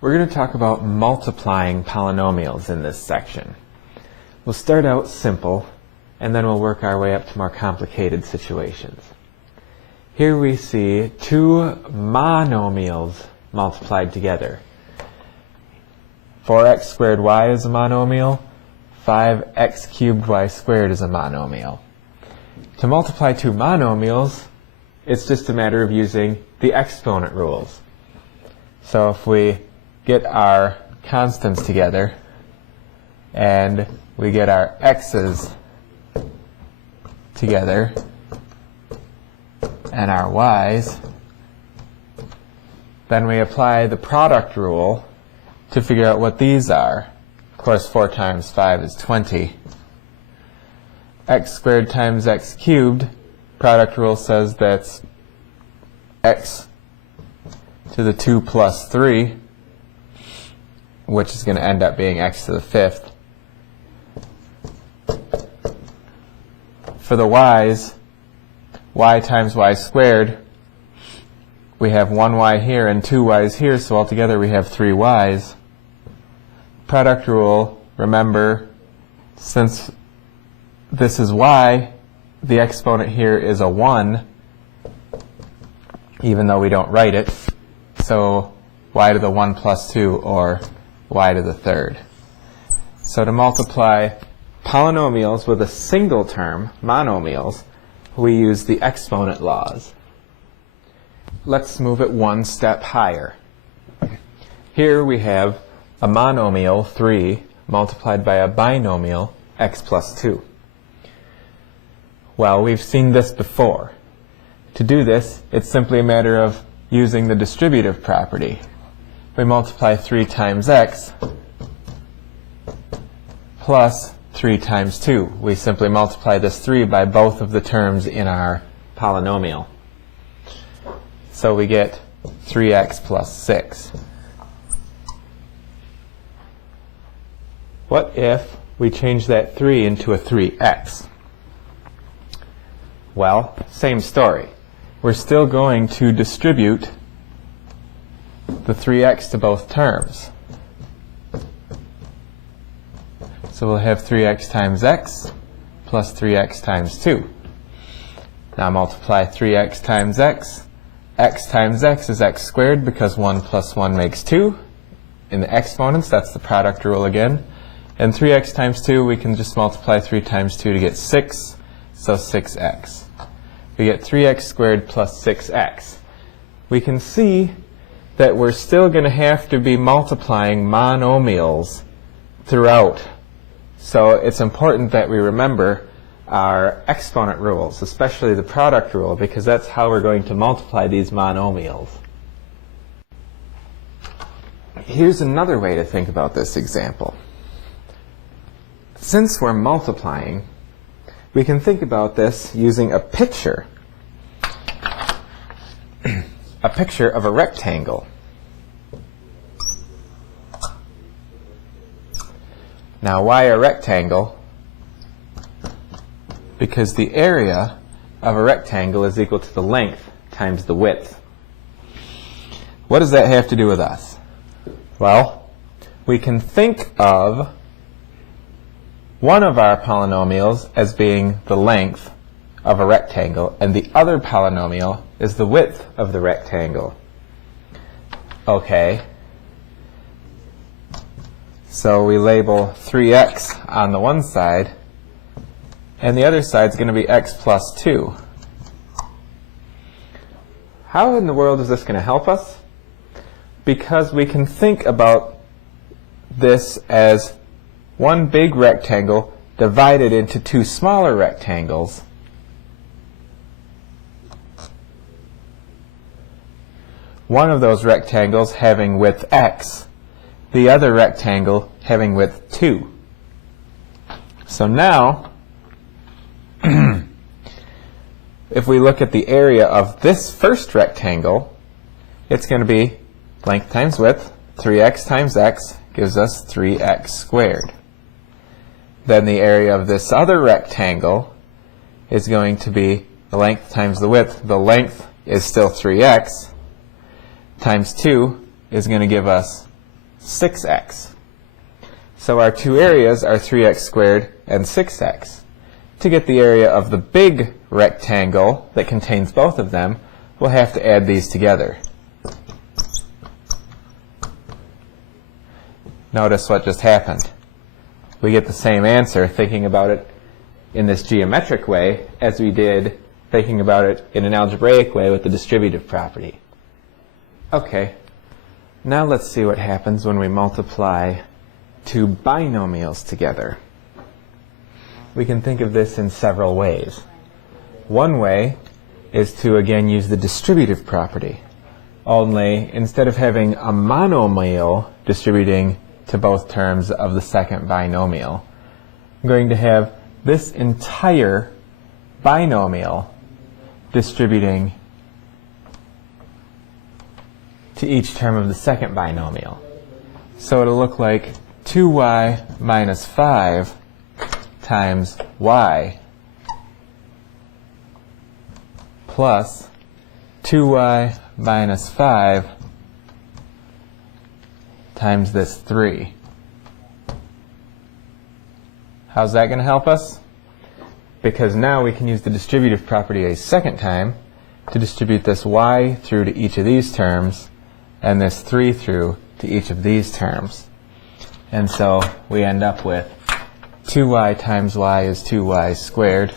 We're going to talk about multiplying polynomials in this section. We'll start out simple, and then we'll work our way up to more complicated situations. Here we see two monomials multiplied together. 4x squared y is a monomial, 5x cubed y squared is a monomial. To multiply two monomials, it's just a matter of using the exponent rules. So if we get our constants together and we get our x's together and our y's, then we apply the product rule to figure out what these are. Of course, 4 times 5 is 20. X squared times x cubed, product rule says that's x to the 2 plus 3, which is going to end up being x to the 5th. For the y's, y times y squared, we have 1y here and 2y's here, so altogether we have 3y's. Product rule, remember, since this is y, the exponent here is a 1, even though we don't write it. So y to the 1 plus 2, or y to the 3rd. So to multiply polynomials with a single term, monomials, we use the exponent laws. Let's move it one step higher. Here we have a monomial, 3, multiplied by a binomial, x plus 2. Well, we've seen this before. To do this, it's simply a matter of using the distributive property. We multiply 3 times x plus 3 times 2. We simply multiply this 3 by both of the terms in our polynomial. So we get 3x plus 6. What if we change that 3 into a 3x? Well, same story. We're still going to distribute the 3x to both terms. So we'll have 3x times x plus 3x times 2. Now multiply 3x times x. X times x is x squared because 1 plus 1 makes 2. In the exponents, that's the product rule again. And 3x times 2, we can just multiply 3 times 2 to get 6, so 6x. We get 3x squared plus 6x. We can see that we're still going to have to be multiplying monomials throughout. So it's important that we remember our exponent rules, especially the product rule, because that's how we're going to multiply these monomials. Here's another way to think about this example. Since we're multiplying, we can think about this using a picture. A picture of a rectangle. Now, why a rectangle? Because the area of a rectangle is equal to the length times the width. What does that have to do with us? Well, we can think of one of our polynomials as being the length of a rectangle, and the other polynomial is the width of the rectangle. Okay. So we label 3x on the one side, and the other side is going to be x plus 2. How in the world is this going to help us? Because we can think about this as one big rectangle divided into two smaller rectangles. One of those rectangles having width x, the other rectangle having width 2. So now, if we look at the area of this first rectangle, it's going to be length times width. 3x times x gives us 3x squared. Then the area of this other rectangle is going to be the length times the width. The length is still 3x, times 2 is going to give us 6x. So our two areas are 3x squared and 6x. To get the area of the big rectangle that contains both of them, we'll have to add these together. Notice what just happened. We get the same answer thinking about it in this geometric way as we did thinking about it in an algebraic way with the distributive property. Okay, now let's see what happens when we multiply two binomials together. We can think of this in several ways. One way is to again use the distributive property. Only instead of having a monomial distributing to both terms of the second binomial, I'm going to have this entire binomial distributing to each term of the second binomial. So it'll look like 2y minus 5 times y plus 2y minus 5 times this 3. How's that going to help us? Because now we can use the distributive property a second time to distribute this y through to each of these terms and this 3 through to each of these terms. And so we end up with 2y times y is 2y squared.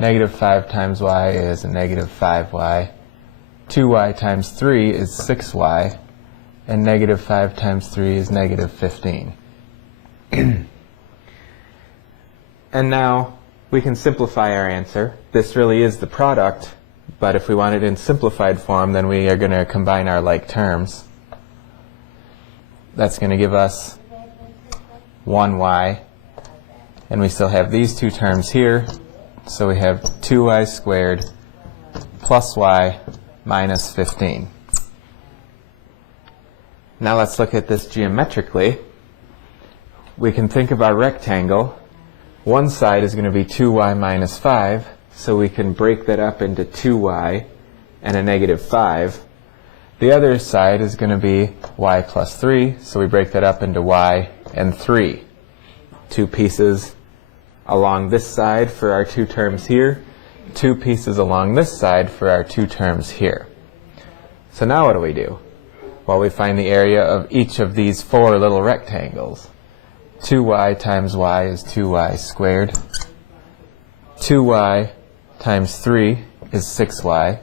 Negative 5 times y is a negative 5y. 2y times 3 is 6y. And negative 5 times 3 is negative 15. And now we can simplify our answer. This really is the product, but if we want it in simplified form, then we are going to combine our like terms. That's going to give us 1y. And we still have these two terms here. So we have 2y squared plus y minus 15. Now let's look at this geometrically. We can think of our rectangle. One side is going to be 2y minus 5, so we can break that up into 2y and a negative 5. The other side is going to be y plus 3, so we break that up into y and 3. Two pieces along this side for our two terms here, two pieces along this side for our two terms here. So now what do we do? Well, we find the area of each of these four little rectangles. 2y times y is 2y squared. 2y times 3 is 6y.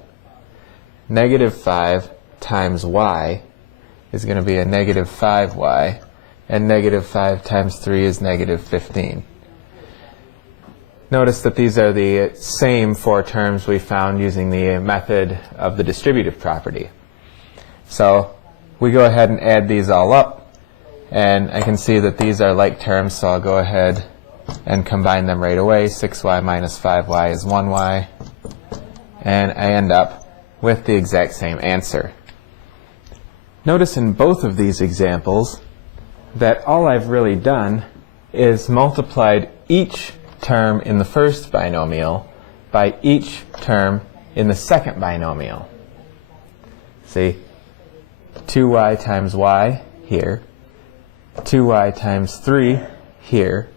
Negative 5 times y is going to be a negative 5y. And negative 5 times 3 is negative 15. Notice that these are the same four terms we found using the method of the distributive property. So we go ahead and add these all up, and I can see that these are like terms, so I'll go ahead and combine them right away. 6y minus 5y is 1y, and I end up with the exact same answer. Notice in both of these examples that all I've really done is multiplied each term in the first binomial by each term in the second binomial. See, 2y times y here, 2y times 3 here,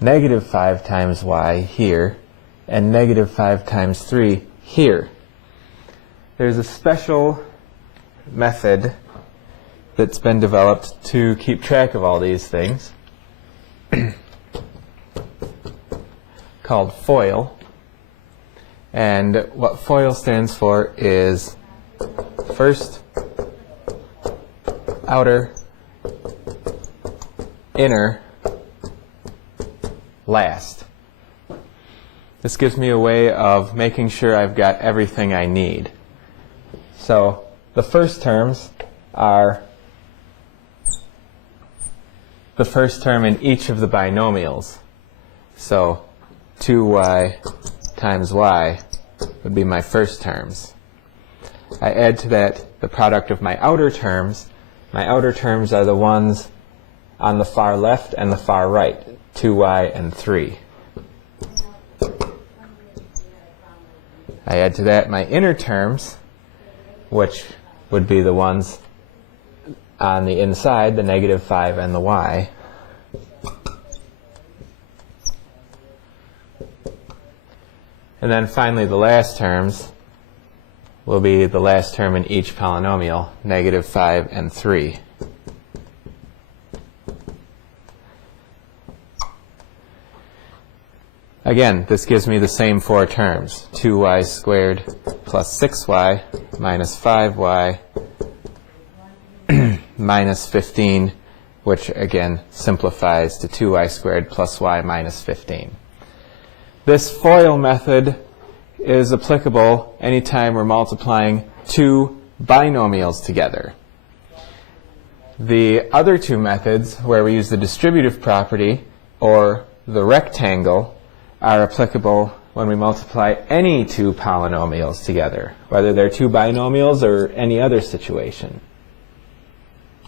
negative 5 times y here, and negative 5 times 3 here. There's a special method that's been developed to keep track of all these things called FOIL. And what FOIL stands for is first, outer, inner, last. This gives me a way of making sure I've got everything I need. So the first terms are the first term in each of the binomials. So 2y times y would be my first terms. I add to that the product of my outer terms. My outer terms are the ones on the far left and the far right, 2y and 3. I add to that my inner terms, which would be the ones on the inside, the negative 5 and the y. And then finally, the last terms will be the last term in each polynomial, negative 5 and 3. Again, this gives me the same four terms, 2y squared plus 6y minus 5y minus 15, which again simplifies to 2y squared plus y minus 15. This FOIL method is applicable anytime we're multiplying two binomials together. The other two methods, where we use the distributive property or the rectangle, are applicable when we multiply any two polynomials together, whether they're two binomials or any other situation.